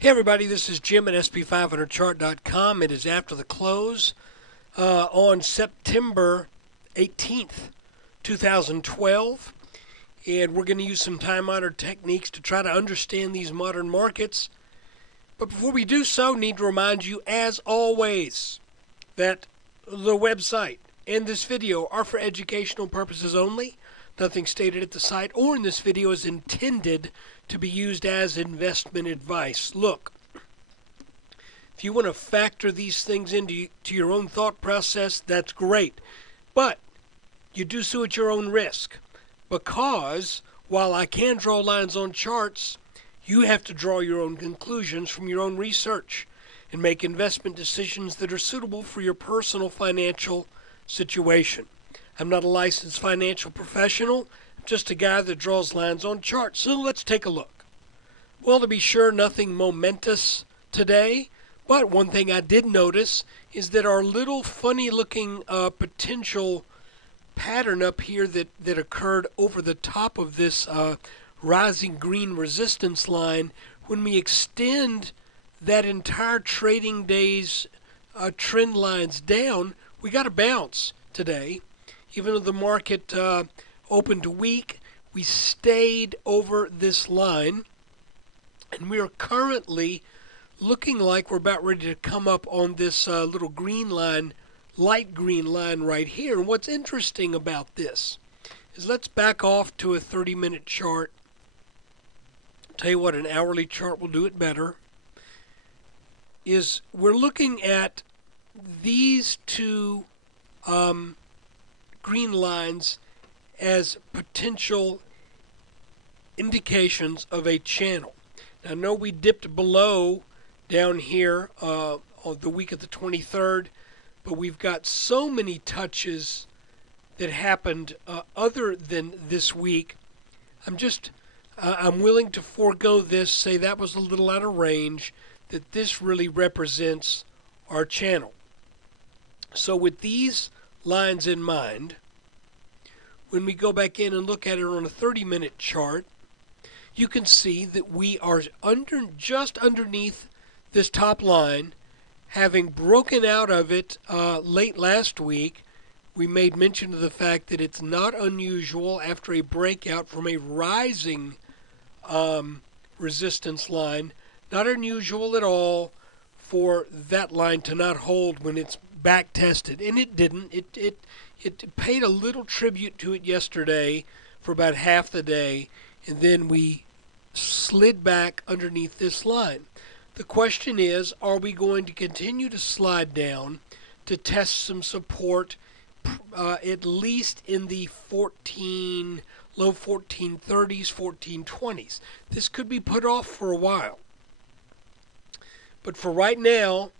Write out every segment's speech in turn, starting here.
Hey everybody, this is Jim at SP500chart.com. It is after the close on September 18th, 2012, and we're going to use some time-honored techniques to try to understand these modern markets. But before we do so, need to remind you, as always, that the website and this video are for educational purposes only. Nothing stated at the site or in this video is intended to be used as investment advice. Look, if you want to factor these things into your own thought process, that's great. But you do so at your own risk, because while I can draw lines on charts, you have to draw your own conclusions from your own research and make investment decisions that are suitable for your personal financial situation. I'm not a licensed financial professional. I'm just a guy that draws lines on charts. So let's take a look. Well, to be sure, nothing momentous today. But one thing I did notice is that our little funny-looking potential pattern up here that occurred over the top of this rising green resistance line, when we extend that entire trading day's trend lines down, we got a bounce today. Even though the market opened weak, we stayed over this line, and we are currently looking like we're about ready to come up on this little green line, light green line right here. And what's interesting about this is, let's back off to a 30-minute chart. Tell you what, an hourly chart will do it better. Is we're looking at these two green lines as potential indications of a channel. Now, I know we dipped below down here on the week of the 23rd, but we've got so many touches that happened other than this week. I'm willing to forego this, say that was a little out of range, that this really represents our channel. So with these lines in mind, when we go back in and look at it on a 30-minute chart, you can see that we are just underneath this top line, having broken out of it late last week. We made mention of the fact that it's not unusual after a breakout from a rising resistance line, not unusual at all for that line to not hold when it's back tested, and it didn't. It paid a little tribute to it yesterday for about half the day, and then we slid back underneath this line. The question is, are we going to continue to slide down to test some support, at least in the low 1430s, 1420s? This could be put off for a while. But for right now,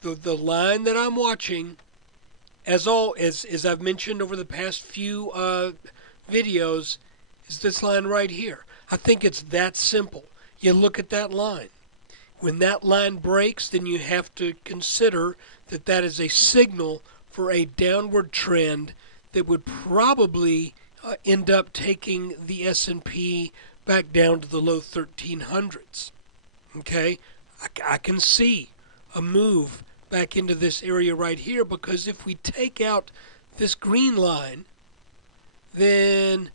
the line that I'm watching, as I've mentioned over the past few videos, is this line right here. I think it's that simple. You look at that line. When that line breaks, then you have to consider that that is a signal for a downward trend that would probably end up taking the S&P back down to the low 1300s. Okay? I can see a move back into this area right here, because if we take out this green line, then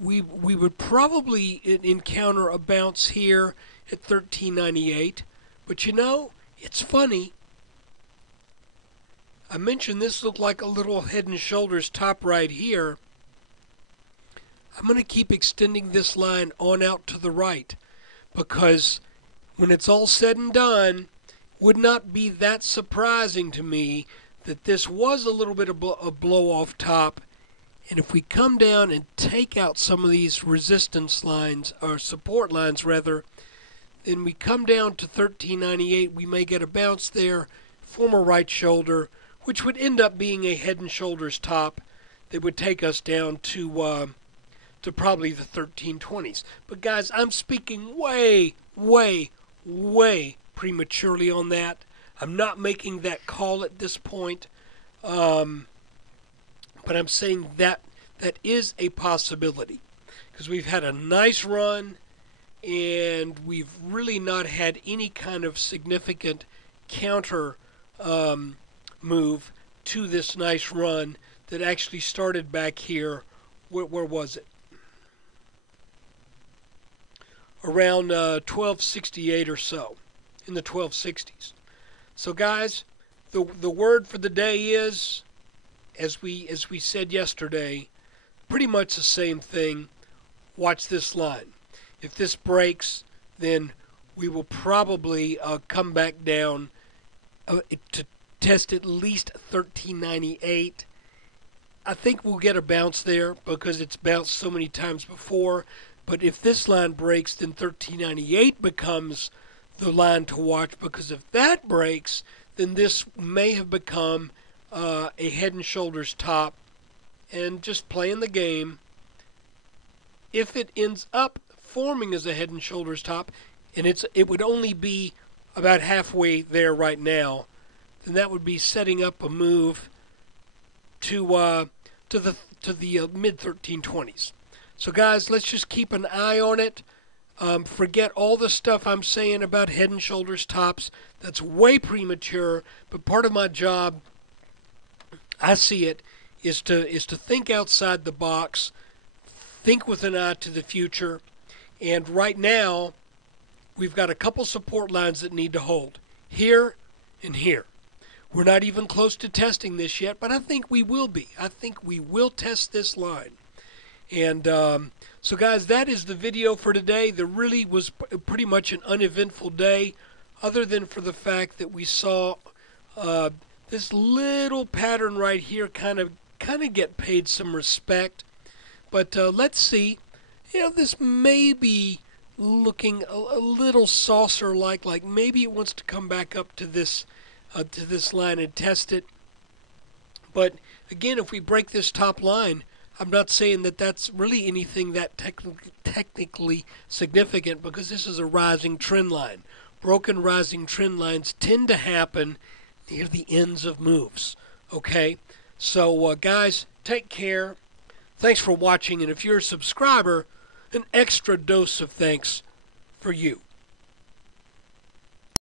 we would probably encounter a bounce here at 1398. But you know, it's funny. I mentioned this looked like a little head and shoulders top right here. I'm going to keep extending this line on out to the right, because when it's all said and done, would not be that surprising to me that this was a little bit of a blow off top. And if we come down and take out some of these resistance lines, or support lines rather, then we come down to 1398, we may get a bounce there, form a right shoulder, which would end up being a head and shoulders top that would take us down to probably the 1320s. But guys, I'm speaking way prematurely on that. I'm not making that call at this point. But I'm saying that is a possibility, because we've had a nice run and we've really not had any kind of significant counter move to this nice run that actually started back here. Where was it? Around 1268 or so, in the 1260s. So guys, the word for the day is, as we said yesterday, pretty much the same thing. Watch this line. If this breaks, then we will probably come back down to test at least 1398. I think we'll get a bounce there because it's bounced so many times before. But if this line breaks, then 1398 becomes the line to watch, because if that breaks, then this may have become a head and shoulders top. And just playing the game, if it ends up forming as a head and shoulders top, and it would only be about halfway there right now, then that would be setting up a move to the mid 1320s. So guys, let's just keep an eye on it. Forget all the stuff I'm saying about head and shoulders tops. That's way premature. But part of my job, I see it, is to think outside the box, think with an eye to the future. And right now, we've got a couple support lines that need to hold, here and here. We're not even close to testing this yet, but I think we will be. I think we will test this line. And so guys, that is the video for today. There really was pretty much an uneventful day, other than for the fact that we saw this little pattern right here kind of get paid some respect. But let's see. This may be looking a little saucer-like maybe it wants to come back up to this line and test it. But again, if we break this top line, I'm not saying that that's really anything that technically significant, because this is a rising trend line. Broken rising trend lines tend to happen near the ends of moves. Okay? So, guys, take care. Thanks for watching, and if you're a subscriber, an extra dose of thanks for you.